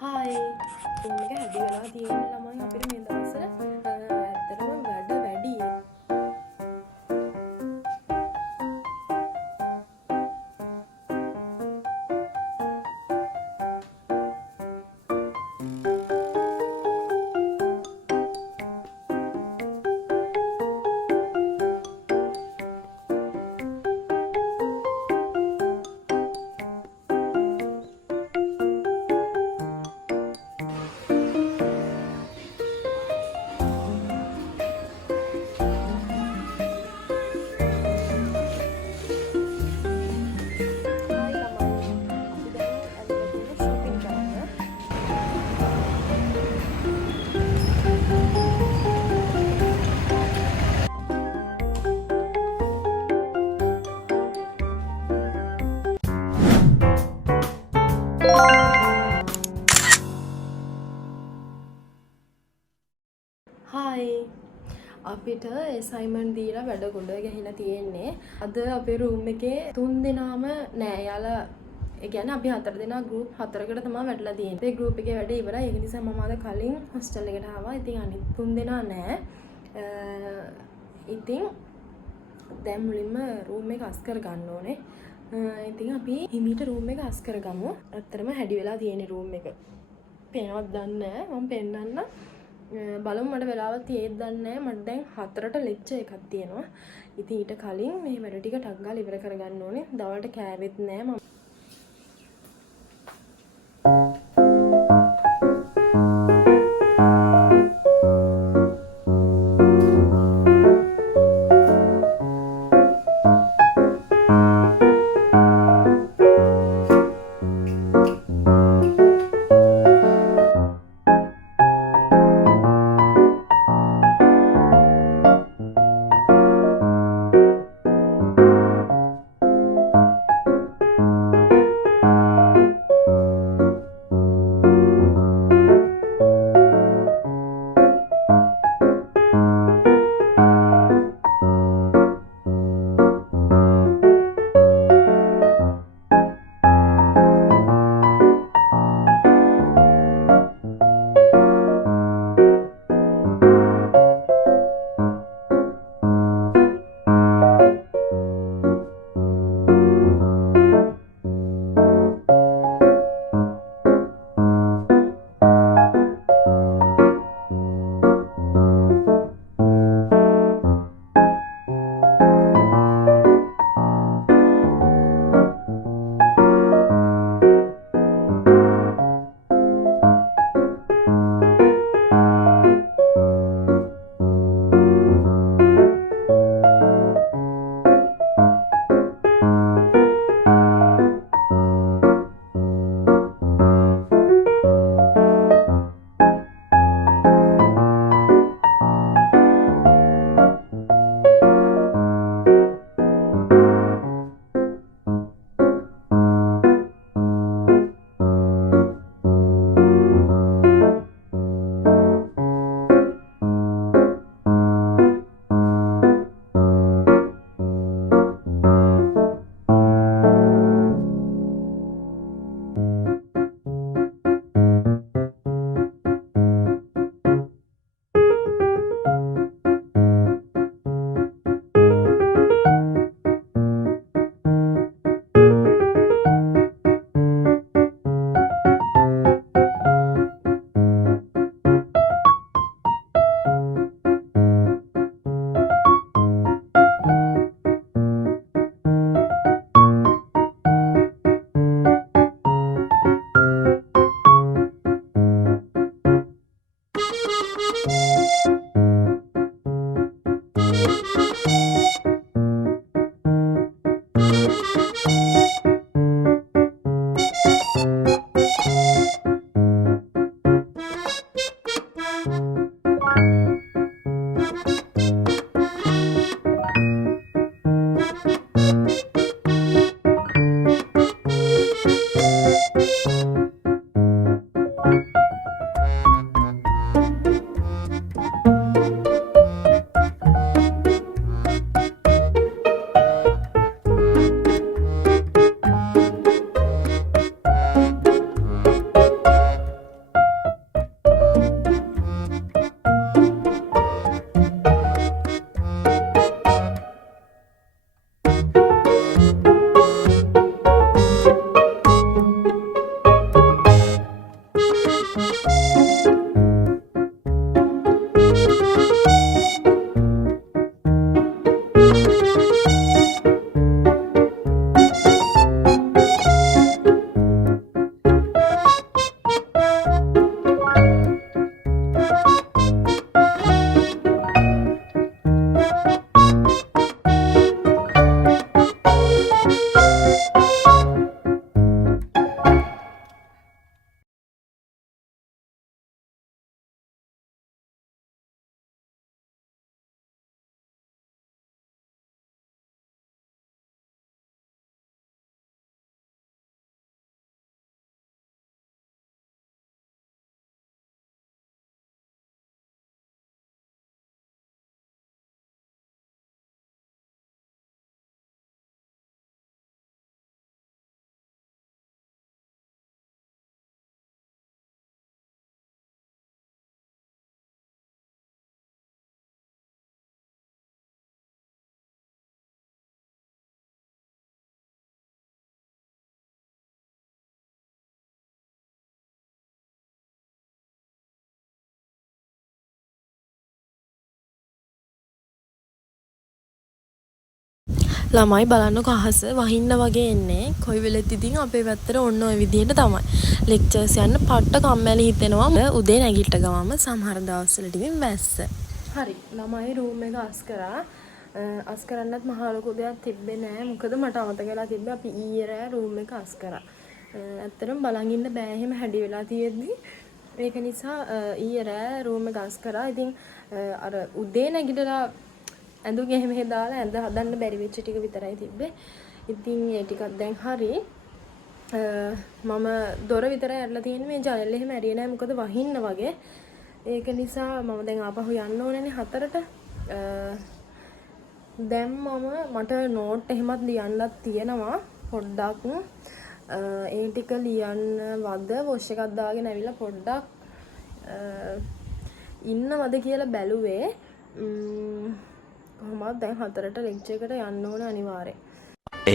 Hi room එක හැදි වෙලා තියෙන ළමයි අපිට මේ දවස්වල ඇත්තටම වැඩ වැඩි. හායි ළමයි අපි දැන් ඇවිල්ලා තියෙන්නේ shopping කරන්න. හායි අපිට assignment දීලා වැඩ ගොඩ ගහලා තියෙන්නේ. අද අපේ room එකේ 3 දෙනාම නෑ. යාලා ඒ කියන්නේ අපි 4 දෙනා group 4කට තමයි වැටලා තියෙන්නේ. ඒ group එකේ වැඩ ඉවරයි. ඒක නිසා මම අද කලින් hostel එකට ආවා. ඉතින් අනිත් 3 දෙනා නෑ. ඉතින් දැන් මුලින්ම room එක අස් කර ගන්න ඕනේ. ඉතින් අපි හිමීට room එක අස් කරගමු. ඇත්තටම හැඩි වෙලා තියෙන්නේ room එක. පේනවද දන්නේ නෑ. මම පෙන්නන්න. බලමු මට වෙලාවක් තියෙද්ද දන්නේ නෑ. මට දැන් 4ට ලෙක්චර් එකක් තියෙනවා. ඉතින් ඊට කලින් මේ වැඩ ටික ටක් ගාලා ඉවර කරගන්න ඕනේ. දවල්ට කෑවෙත් නෑ මම. ළමයි බලන්නකො අහස වහින්න වගේ එන්නේ. කොයි වෙලෙත් ඉතින් අපේ පැත්තට ඔන්න ඔය විදිහට තමයි. ලෙක්චර්ස් යන්න පට්ට කම්මැලි හිතෙනවා. උදේ නැගිට ගමම සමහර දවස්වල ඉතින් වැස්ස. හරි. ළමයි රූම් එක අස් කරා. අස් කරන්නත් මහා ලොකු දෙයක් තිබ්බේ නෑ. මොකද මට අමතක වෙලා තිබ්බේ අපි ඊයේ රෑ රූම් එක අස් කරා. ඇත්තටම බලන් ඉන්න බෑ එහෙම හැඩි වෙලා තියෙද්දි. ඒක නිසා ඊයේ රෑ රූම් එක අස් කරා. ඉතින් අර උදේ නැගිටලා ඇඳුම් එහෙම දාලා ඇඳ හදන්න බැරි වෙච්ච ටික විතරයි තිබ්බේ. ඉතින් ඒ ටිකක් දැන් හරි. මම දොර විතරයි ඇරලා තියෙන්නේ. මේ ජනෙල් එහෙම ඇරියේ නැහැ. මොකද වහින්න වගේ. ඒක නිසා මම දැන් ආපහු යන්න ඕනේනේ 4ට. දැන් මට නෝට් එහෙමත් ලියන්නත් තියෙනවා පොඩ්ඩක්. ඒ ටික ලියන්න වද වොෂ් එකක් දාගෙන ඇවිල්ලා පොඩ්ඩක් ඉන්නවද කියලා බැලුවේ. කොහොමද දැන් 4ට ලෙක්චර් එකට යන්න ඕන අනිවාර්යෙන්.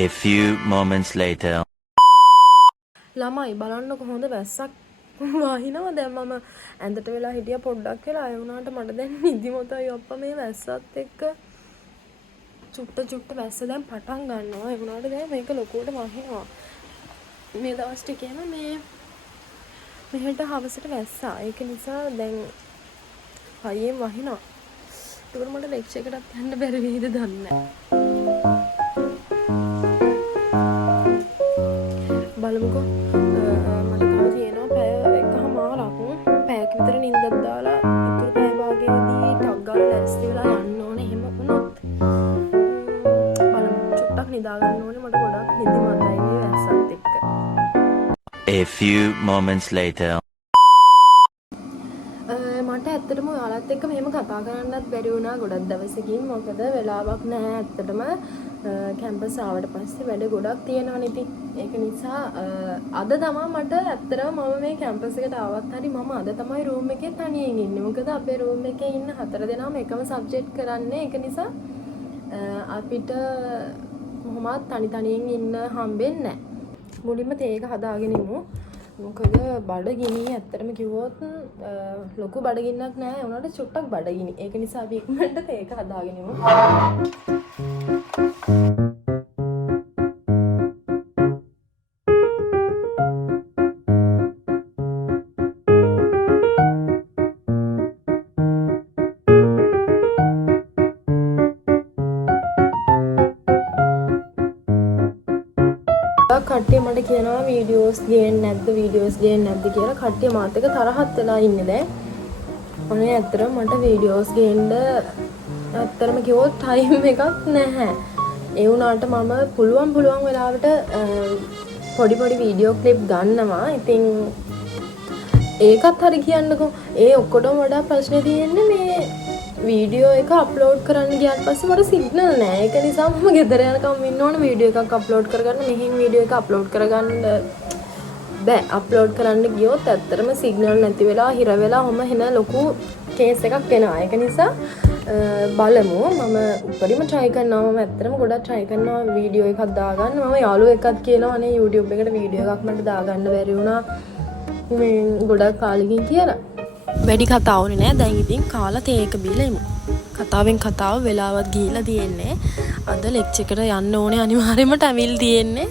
A few moments later. ළමයි බලන්න කොහොමද වැස්සක් වහිනවා. දැන් මම ඇඳට වෙලා හිටියා පොඩ්ඩක් වෙලා ආය වුණාට මට දැන් නිදිමතයි අප්පා මේ වැස්සත් එක්ක චුට්ට වැස්ස දැන් පටන් ගන්නවා. ඒ වුණාට දැන් මේක ලොකුවට වහිනවා. මේ දවස් ටිකේම මෙහෙට හවසට වැස්සා. ඒක නිසා දැන් හයියෙන් වහිනවා. ඒක මට ලෙක්චර් එකටත් යන්න බැරි වෙයිද දන්නේ නැහැ. බලමුකෝ. මට තව තියෙනවා පැය එකමාරක්. පැයක විතර නිින්දක් දාලා ඉතුරු පැය භාගයේදී ටක් ගාලා ලෑස්ති වෙලා යන්න ඕනේ. එහෙම වුණොත් බලමු. චුට්ටක් නිදා ගන්න ඕනේ. මට ගොඩක් නිදිමතයි මේ වැස්සත් එක්ක. A few moments later. මට ඇත්තටම ඔයාලත් එක්ක මෙහෙම කතා කරන්නත් බැරි වුණා ගොඩක් දවසකින්. මොකද වෙලාවක් නැහැ ඇත්තටම. කැම්පස් ආවට පස්සේ වැඩ ගොඩක් තියෙනවනේ ඉතින්. ඒක නිසා අද තමයි මට ඇත්තටම මම මේ කැම්පස් එකට ආවත් හරි මම අද තමයි රූම් එකේ තනියෙන් ඉන්නේ. මොකද අපේ රූම් එකේ ඉන්න 4 දෙනාම එකම සබ්ජෙක්ට් කරන්නේ. ඒක නිසා අපිට කොහොමවත් තනියෙන් ඉන්න හම්බෙන්නේ නැහැ. මුලින්ම තේක හදාගෙන ඉමු. මොකද බඩගිනි ඇත්තටම කිව්වොත් ලොකු බඩගින්නක් නෑ. උනාට චුට්ටක් බඩගිනි. ඒක නිසා අපි ඉක්මනට තේක හදාගෙන ඉමු. කට්ටිය මට කියනවා වීඩියෝස් ගේන්නේ නැද්ද කියලා. කට්ටිය මාත් එක්ක තරහත් වෙලා ඉන්නේ දැන්. ඔනේ ඇත්තටම මට වීඩියෝස් ගේන්න ඇත්තටම කිව්වොත් ටයිම් එකක් නැහැ. ඒ වුණාට මම පුළුවන් වෙලාවට පොඩි වීඩියෝ ක්ලිප් ගන්නවා. ඉතින් ඒකත් හරි කියන්නකෝ. ඒ ඔක්කොටම වඩා ප්‍රශ්නේ තියෙන්නේ මේ වීඩියෝ එක අප්ලෝඩ් කරන්න ගියාට පස්සේ මට සිග්නල් නැහැ. ඒක නිසා මම ගෙදර යනකම් ඉන්න ඕන වීඩියෝ එකක් අප්ලෝඩ් කරගන්න. මෙහින් වීඩියෝ එක අප්ලෝඩ් කරගන්න බෑ. අප්ලෝඩ් කරන්න ගියොත් ඇත්තටම සිග්නල් නැති වෙලා හිර වෙලා ඔහම එන ලොකු කේස් එකක් එනවා. ඒක නිසා බලමු. මම උඩරිම try කරනවා. මම ඇත්තටම ගොඩක් try කරනවා වීඩියෝ එකක් දාගන්න. මම යාළුවෝ එකක් කියනවා අනේ YouTube එකට වීඩියෝ එකක් මට දාගන්න බැරි වුණා. මේ ගොඩක් කාලෙකින් කියලා. වැඩි කතාවනේ නෑ. දැන් ඉතින් කාලා තේක බීලා ඉමු. කතාවෙන් කතාව වෙලාවත් ගිහිලා තියෙන්නේ. අද ලෙක්චර් එකට යන්න ඕනේ අනිවාර්යයෙන්ම ටැමිල් තියෙන්නේ.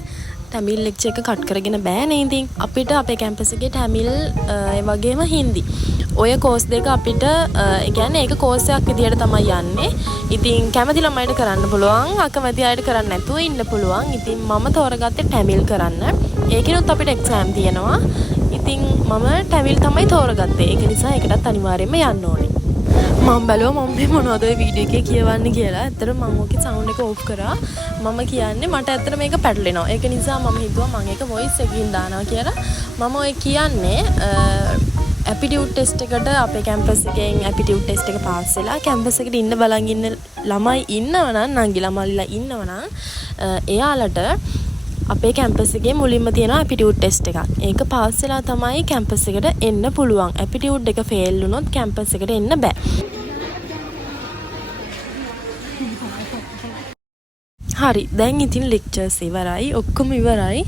ටැමිල් ලෙක්චර් එක කට් කරගෙන බෑනේ ඉතින්. අපිට අපේ කැම්පස් එකේ ටැමිල් ඒ වගේම හින්දි. ඔය කෝස් දෙක අපිට ඒ කියන්නේ ඒක කෝස් එකක් විදියට තමයි යන්නේ. ඉතින් කැමති ළමයිට කරන්න පුළුවන්. අකමැති අයට කරන්න නැතුව ඉන්න පුළුවන්. ඉතින් මම තෝරගත්තේ ටැමිල් කරන්න. ඒකිනුත් අපිට එක්සෑම් තියෙනවා. ඉතින් මම ටැමිල් තමයි තෝරගත්තේ. ඒක නිසා ඒකටත් අනිවාර්යයෙන්ම යන්න ඕනේ. මම බැලුවා මම මේ මොනවද ඔය වීඩියෝ එකේ කියවන්නේ කියලා. ඇත්තට මම ඕකේ සවුන්ඩ් එක ඕෆ් කරා. මම කියන්නේ මට ඇත්තට මේක පැටලෙනවා. ඒක නිසා මම හිතුවා මම ඒක වොයිස් එකකින් දානවා කියලා. මම ඔය කියන්නේ ඇපිටියුඩ් ටෙස්ට් එකට අපේ කැම්පස් එකෙන් ඇපිටියුඩ් ටෙස්ට් එක පාස් වෙලා කැම්පස් එකට ඉන්න බලන් ඉන්න ළමයි ඉන්නවනම් නංගි ළමයිලා ඉන්නවනම් එයාලට අපේ කැම්පස් එකේ මුලින්ම තියෙන ඇපිටියුඩ් ටෙස්ට් එකක්. ඒක පාස් වෙලා තමයි කැම්පස් එකට එන්න පුළුවන්. ඇපිටියුඩ් එක ෆේල් වුණොත් කැම්පස් එකට එන්න බෑ. හරි දැන් ඉතින් ලෙක්චර්ස් ඉවරයි ඔක්කොම ඉවරයි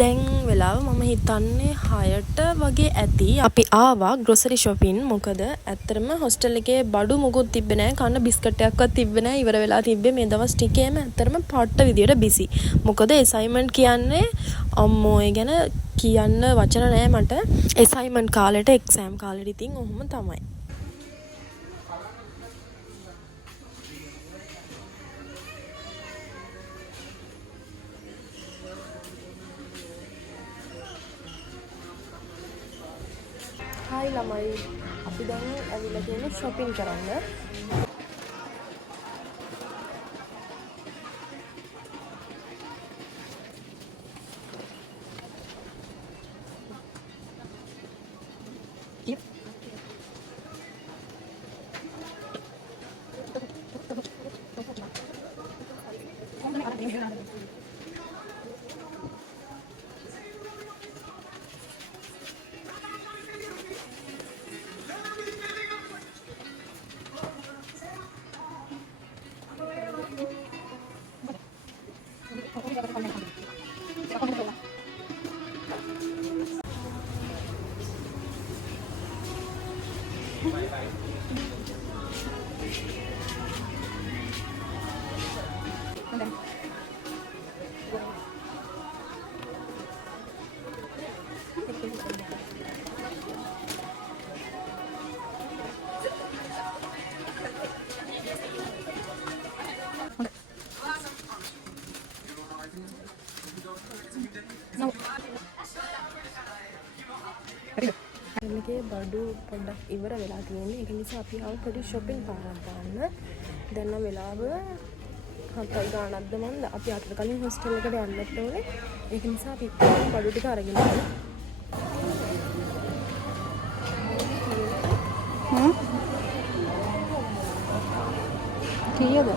දැන් වෙලාව මම හිතන්නේ 6ට වගේ ඇති අපි ආවා ග්‍රොසරි shopping මොකද ඇත්තටම හොස්ටල් එකේ බඩු මොකුත් තිබ්බේ නැහැ කන්න බිස්කට් එකක්වත් තිබ්බේ නැහැ ඉවර වෙලා තිබ්බේ මේ දවස් ටිකේම ඇත්තටම පට්ට විදියට බිසි මොකද assignment කියන්නේ අම්මෝ ඒ ගැන කියන්න වචන නැහැ මට assignment කාලෙට exam කාලෙට ඉතින් ඔහොම තමයි හායි ළමයි අපි දැන් ඇවිල්ලා තියෙන්නේ shopping කරන්න. එන්නගේ බඩු පොඩ්ඩක් ඉවර වෙලා තියෙන්නේ ඒක නිසා අපි ආව පොඩි shopping පාරක් දාන්න දැන් නම් වෙලාව 7යි ගානක්ද මන්ද අපි අතට කලින් hostel එකට යන්නත් ඕනේ ඒක නිසා අපි ඉතින් බඩු ටික අරගෙන යමු කීයද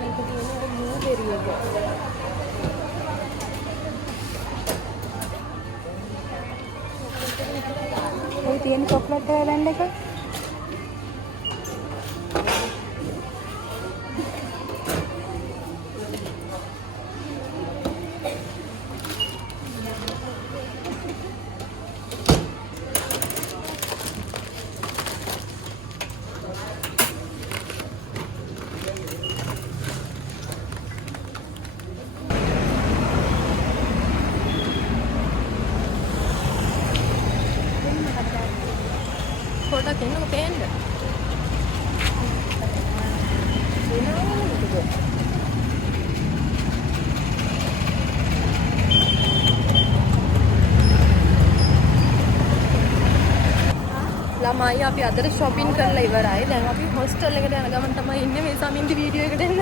මේක තියෙන්නේ බ්ලූබෙරි එක ඔය තියෙන චොක්ලට් හෑලන්ඩ් එක පොඩක් එන්නකො පේන්න. ළමයි අපි අදට shopping කරලා ඉවරයි. දැන් අපි hostel එකට යන ගමන් තමයි ඉන්නේ මේ සමින්දි වීඩියෝ එකට එන්න.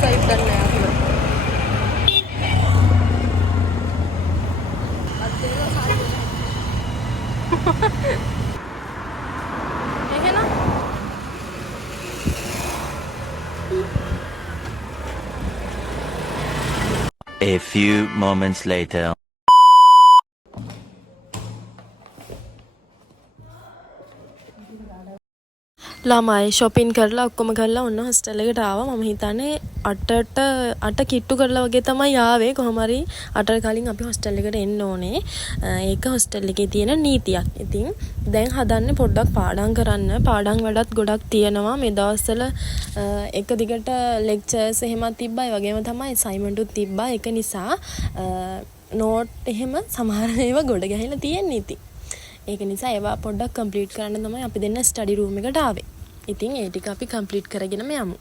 සයිඩ් කරන්න අපි. එහෙනම් A few moments later. ළමයි shopping කරලා ඔක්කොම කරලා ඔන්න hostel එකට ආවා මම හිතන්නේ 8 කිට්ටු කරලා වගේ තමයි ආවේ කොහොම හරි 8ට කලින් අපි hostel එකට එන්න ඕනේ ඒක hostel එකේ තියෙන නීතියක්. ඉතින් දැන් හදන්නේ පොඩ්ඩක් පාඩම් කරන්න. පාඩම් වැඩත් ගොඩක් තියෙනවා මේ දවස්වල එක දිගට lectures එහෙමත් තිබ්බා. ඒ වගේම තමයි assignment උත් තිබ්බා. ඒක නිසා note එහෙම සමහර ඒවා ගොඩ ගහලා තියෙන්නේ ඉතින්. ඒක නිසා ඒවා පොඩ්ඩක් complete කරන්න තමයි අපි දෙන්න study room එකට ආවේ. ඉතින් ඒ ටික අපි complete කරගෙනම යමු.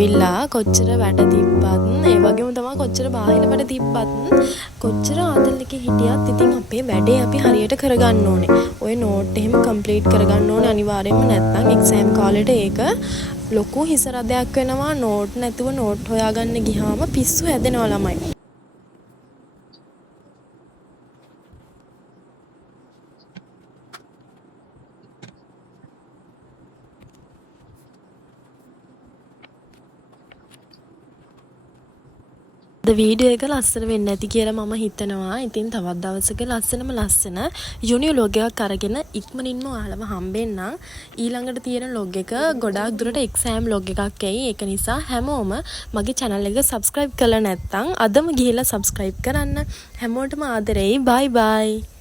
ඇවිල්ලා කොච්චර වැඩ තිබ්බත් ඒ වගේම තමයි කොච්චර බාහිර වැඩ තිබ්බත් කොච්චර ආතල් එකේ හිටියත් ඉතින් අපේ වැඩේ අපි හරියට කරගන්න ඕනේ. ඔය නෝට් එහෙම කම්ප්ලීට් කරගන්න ඕනේ අනිවාර්යයෙන්ම. නැත්නම් එක්සෑම් කාලෙට ඒක ලොකු හිස රදයක් වෙනවා. නෝට් නැතුව නෝට් හොයාගන්න ගියාම පිස්සු හැදෙනවා ළමයි. වීඩියෝ එක ලස්සන වෙන්නේ නැති කියලා මම හිතනවා. ඉතින් තවත් දවසක ලස්සන යුනියෝ ලොග් එකක් අරගෙන ඉක්මනින්ම ඔයාලව හම්බෙන්නම්. ඊළඟට තියෙන ලොග් එක ගොඩාක් දුරට එක්සෑම් ලොග් එකක් එයි. ඒක නිසා හැමෝම මගේ channel එක subscribe කරලා නැත්නම් අදම ගිහිල්ලා subscribe කරන්න. හැමෝටම ආදරෙයි. bye bye.